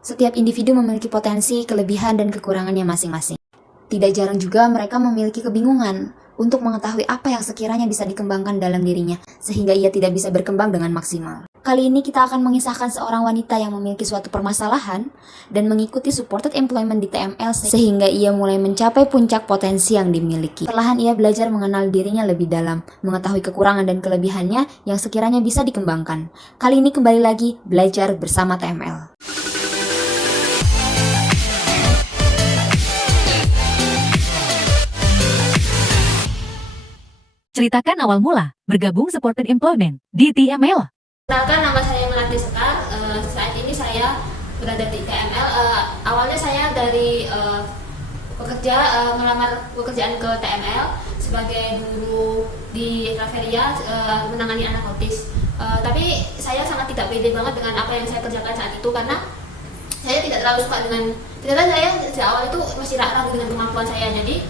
Setiap individu memiliki potensi, kelebihan, dan kekurangannya masing-masing. Tidak jarang juga mereka memiliki kebingungan untuk mengetahui apa yang sekiranya bisa dikembangkan dalam dirinya, sehingga ia tidak bisa berkembang dengan maksimal. Kali ini kita akan mengisahkan seorang wanita yang memiliki suatu permasalahan dan mengikuti supported employment di TML sehingga ia mulai mencapai puncak potensi yang dimiliki. Perlahan ia belajar mengenal dirinya lebih dalam, mengetahui kekurangan dan kelebihannya yang sekiranya bisa dikembangkan. Kali ini kembali lagi belajar bersama TML. Ceritakan awal mula bergabung supported employment di TML. Kenalkan, nama saya Melati Sekar. Saat ini saya berada di TML. Awalnya saya dari melamar pekerjaan ke TML sebagai guru di Raveria, menangani anak autis. Tapi saya sangat tidak pede banget dengan apa yang saya kerjakan saat itu karena saya tidak terlalu suka dengan, ternyata saya sejak awal itu masih ragu dengan kemampuan saya. Jadi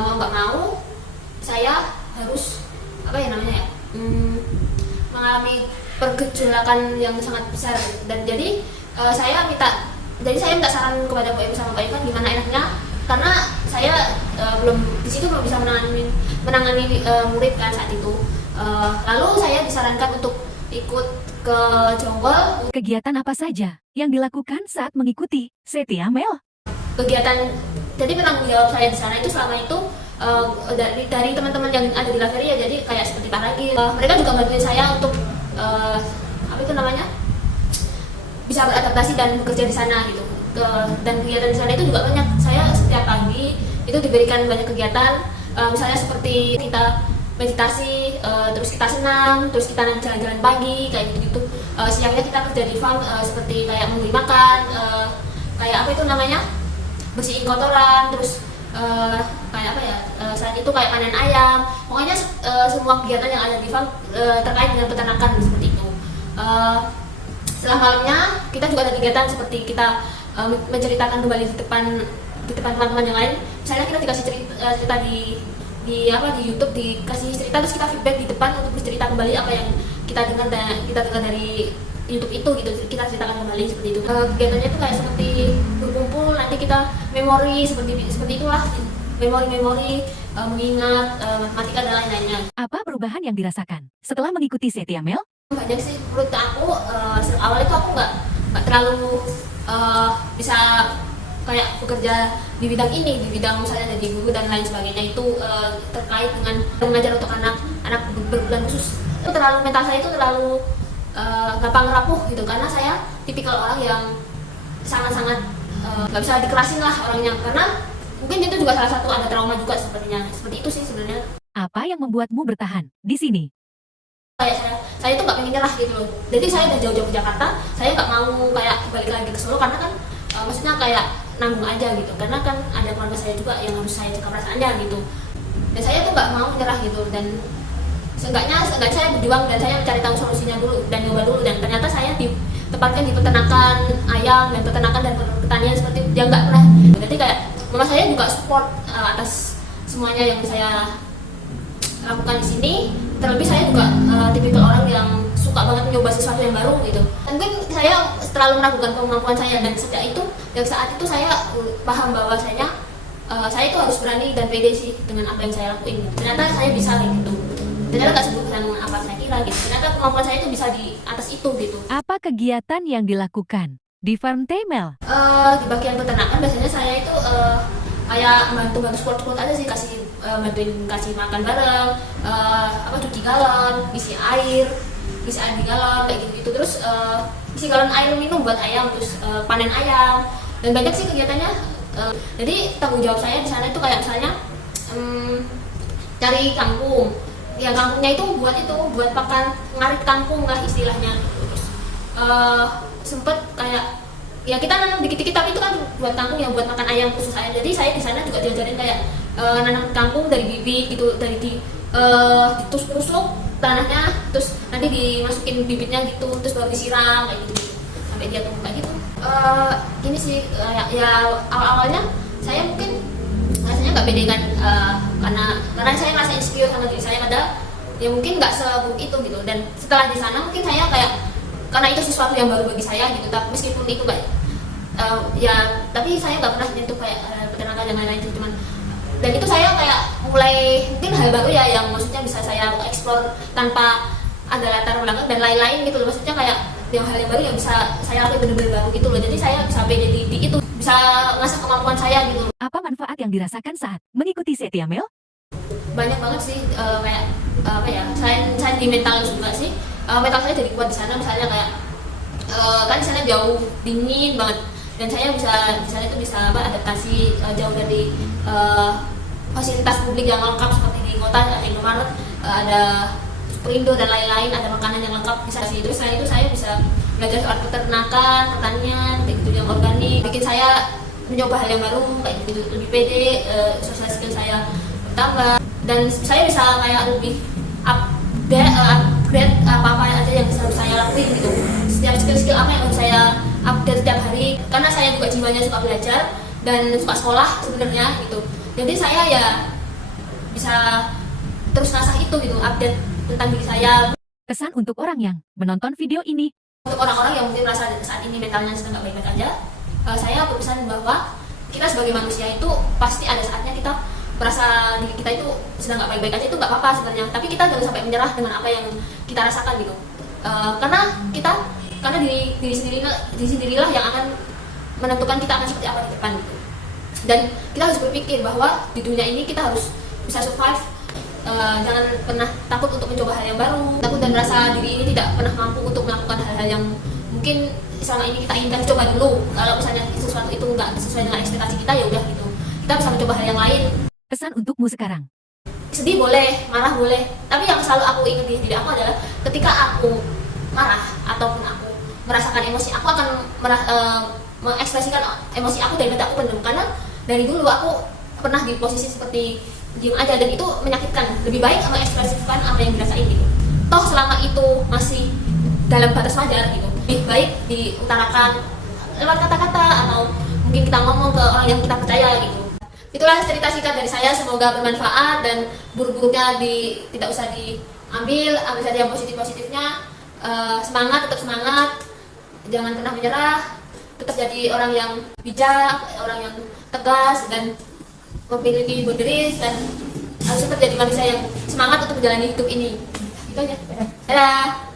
mau nggak mau saya harus mengalami pergejolakan yang sangat besar, dan jadi saya minta saran kepada Pak Ibu sama Pak Ivan gimana enaknya, karena saya belum bisa menangani murid kan saat itu. Lalu saya disarankan untuk ikut ke Jonggol. Kegiatan apa saja yang dilakukan saat mengikuti TML? Kegiatan, jadi penanggung jawab saya di sana itu selama itu dari teman-teman yang ada di Laveria, jadi kayak seperti Pak Ragi, mereka juga bantuin saya untuk bisa beradaptasi dan bekerja di sana gitu. Dan kegiatan di sana itu juga banyak. Saya setiap pagi itu diberikan banyak kegiatan, misalnya seperti kita meditasi, terus kita senam, terus kita jalan-jalan pagi kayak gitu-gitu. Siangnya kita kerja di farm, seperti kayak memberi makan, bersihin kotoran, terus saat itu kayak panen ayam. Pokoknya semua kegiatan yang ada di farm terkait dengan peternakan seperti itu. Setelah malamnya kita juga ada kegiatan seperti kita menceritakan kembali di depan teman-teman yang lain. Misalnya kita dikasih cerita di YouTube, dikasih cerita, terus kita feedback di depan untuk bercerita kembali apa yang kita dengar dari YouTube itu gitu, kita ceritakan kembali seperti itu. Kegiatannya itu kayak seperti berkumpul, nanti kita memori seperti itulah, memori, mengingat, matematika dan lain-lainnya. Apa perubahan yang dirasakan setelah mengikuti TML? Banyak sih, menurut aku. Awal itu aku nggak terlalu bisa kayak bekerja di bidang ini, di bidang misalnya jadi guru dan lain sebagainya, itu terkait dengan mengajar untuk anak berkebutuhan khusus. Itu mental saya itu terlalu gampang rapuh gitu, karena saya tipikal orang yang sangat-sangat nggak bisa dikerasin lah orangnya, karena mungkin itu juga salah satu ada trauma juga sepertinya. Seperti itu sih sebenarnya. Apa yang membuatmu bertahan di sini? Saya tuh nggak pengen nyerah gitu loh. Jadi saya udah jauh-jauh ke Jakarta, saya nggak mau kayak balik lagi ke Solo, karena kan maksudnya kayak nanggung aja gitu, karena kan ada keluarga saya juga yang harus saya jaga perasaannya gitu. Dan saya tuh nggak mau nyerah gitu, dan seenggaknya saya berjuang dan saya mencari tahu solusinya dulu dan nyoba dulu, dan ternyata saya ditempatkan di peternakan ayam dan peternakan dan pertanian seperti itu, yang nggak pernah. Jadi kayak mama saya juga support atas semuanya yang saya lakukan di sini. Terlebih saya juga tipikal orang yang suka banget mencoba sesuatu yang baru gitu. Mungkin saya terlalu meragukan kemampuan saya, dan dari saat itu saya paham bahwasanya saya itu harus berani dan pede sih dengan apa yang saya lakuin. Ternyata saya bisa gitu. Ternyata nggak sebesar apa saya kira gitu. Ternyata kemampuan saya itu bisa di atas itu gitu. Apa kegiatan yang dilakukan di farm TML? Di bagian peternakan biasanya saya itu kayak bantu sport aja sih, bantuin kasih makan bareng, cuci galon, isi air di galon kayak gitu. Terus isi galon air minum buat ayam, terus panen ayam, dan banyak sih kegiatannya. Jadi tanggung jawab saya di sana itu kayak misalnya cari kangkung. Ya kangkungnya itu buat pakan ngarit kangkung lah istilahnya. Terus sempet kayak ya kita nanam dikit-dikit, tapi itu kan buat kangkung, yang buat makan ayam khusus ayam. Jadi saya di sana juga diajarin kayak nanam kangkung dari bibit gitu, ditusuk tanahnya, terus nanti dimasukin bibitnya gitu, terus baru disiram kayak gitu sampai dia tumbuh kayak gitu. Gini sih ya awal-awalnya saya mungkin rasanya nggak pede kan, karena saya merasa insecure sama diri saya, padahal ya mungkin nggak seburuk itu gitu. Dan setelah di sana mungkin saya kayak, karena itu sesuatu yang baru bagi saya gitu, tapi meskipun itu kayak Ya tapi saya nggak pernah nyentuh kayak peternakan dan lain-lain sih, cuman dan itu saya kayak mulai mungkin hal baru ya yang maksudnya bisa saya eksplor tanpa ada latar belakang dan lain-lain gitu loh, maksudnya kayak yang hal yang baru yang bisa saya lakukan benar-benar baru gitu loh, jadi saya bisa pede di itu, bisa ngasah kemampuan saya gitu loh. Apa manfaat yang dirasakan saat mengikuti Setia Mel? Banyak banget sih, kayak apa ya, selain di mental juga sih, mental saya jadi kuat di sana, misalnya kayak kan di sana jauh dingin banget dan saya bisa di sana itu bisa adaptasi jauh dari fasilitas publik yang lengkap seperti di kota ada Indomaret, ada Superindo dan lain-lain, ada makanan yang lengkap bisa sih. Terus selain itu saya bisa belajar soal peternakan, pertanian, kayak gitu yang organik, bikin saya mencoba hal yang baru kayak gitu, lebih pede, social skill saya bertambah dan saya bisa kayak lebih upgrade apa-apa aja yang harus saya lakuin gitu. Setiap skill-skill apa yang harus saya update setiap hari, karena saya juga jiwanya suka belajar dan suka sekolah sebenarnya gitu. Jadi saya ya bisa terus ngasah itu gitu, update tentang diri saya. Pesan untuk orang yang menonton video ini. Untuk orang-orang yang mungkin merasa saat ini mentalnya sedang nggak baik-baik aja, saya berpesan bahwa kita sebagai manusia itu pasti ada saatnya kita merasa diri kita itu sedang nggak baik-baik aja, itu nggak apa-apa sebenarnya. Tapi kita jangan sampai menyerah dengan apa yang kita rasakan gitu. Karena diri sendirilah yang akan menentukan kita akan seperti apa di depan gitu. Dan kita harus berpikir bahwa di dunia ini kita harus bisa survive. Jangan pernah takut untuk mencoba hal yang baru, takut dan merasa diri ini tidak pernah mampu untuk melakukan hal-hal yang mungkin selama ini kita inginkan. Coba dulu, kalau misalnya sesuatu itu nggak sesuai dengan ekspektasi kita, ya udah gitu, kita bisa mencoba hal yang lain. Pesan untukmu sekarang. Sedih boleh, marah boleh, tapi yang selalu aku ingat di diri aku adalah ketika aku marah ataupun aku merasakan emosi, aku akan mengekspresikan emosi aku daripada aku pendam, karena dari dulu aku pernah di posisi seperti diem aja dan itu menyakitkan. Lebih baik mengekspresikan apa yang dirasain gitu. Toh selama itu masih dalam batas wajar gitu, lebih baik diutarakan lewat kata-kata atau mungkin kita ngomong ke orang yang kita percaya gitu. Itulah cerita singkat dari saya, semoga bermanfaat dan buruk-buruknya tidak usah diambil, ambil saja yang positif-positifnya. Semangat, tetap semangat, jangan pernah menyerah, tetap jadi orang yang bijak, orang yang tegas dan memiliki boundaries, dan harus tetap jadi manusia yang semangat untuk menjalani hidup ini. Gitu aja. Dadah.